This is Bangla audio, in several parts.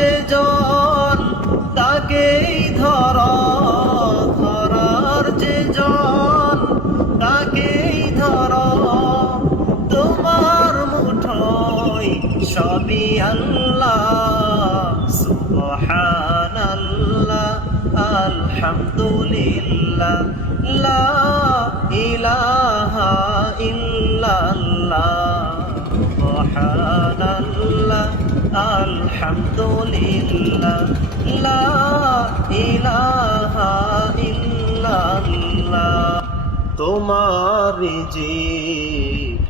যে জন তাকেই ধর, ধরার যে জন তাকেই ধর। তোমার মুঠোয় সবই আল্লাহ, সুবহানাল্লাহ, আলহামদুলিল্লাহ, লা ইলাহা ইল্লাল্লাহ, সুবহানাল্লাহ। আলহামদুলিল্লাহ, লা তোমার যে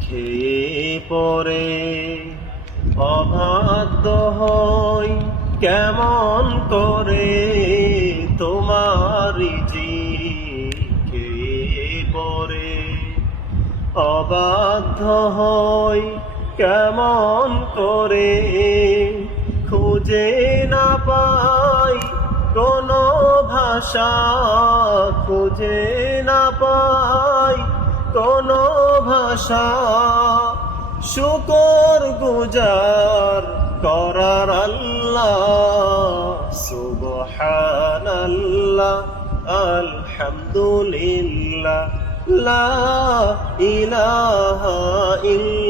খেয়ে পরে অবাধ্য হই কেমন করে? তোমার খেয়ে পরে অবাধ্য হই কেমন করে খুঁজে না পাই? কোনো ভাষা খুঁজে না পাই। কোনো ভাষা শুকর গুজার করার আল্লাহ। সুবহানাল্লাহ, আলহামদুলিল্লাহ, লা ইলাহা ইল্লাল্লাহ